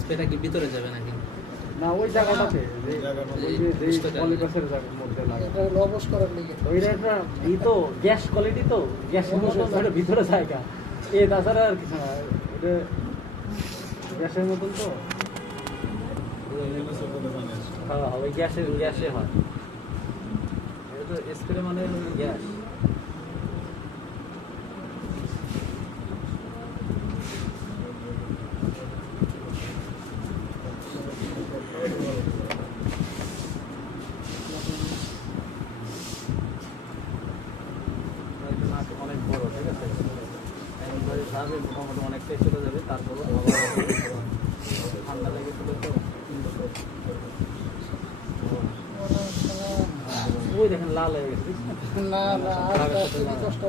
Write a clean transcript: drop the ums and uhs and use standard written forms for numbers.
স্প্রেটা কি ভিতরে যাবে নাকি? না, ওই জায়গাটাতে পলিপাসের জায়গার মধ্যে লাগে। এটা লবস করার লিগে ওইটা একটা ই তো গ্যাস কোয়ালিটি তো গ্যাসের মতো ওটা ভিতরে জায়গা তাছাড়া আর কিছু না। এটা গ্যাসের মতন তো হ্যাঁ ওই গ্যাসে হয়। এটা তো স্প্রে মানে গ্যাস। অনেক বড়, ঠিক আছে, এমনভাবে যাবে মোটামুটি অনেকটাই চলে যাবে। তারপরও ঠান্ডা লেগেছিল তো ওই দেখেন লাল হয়ে গেছে। না না, আর কষ্ট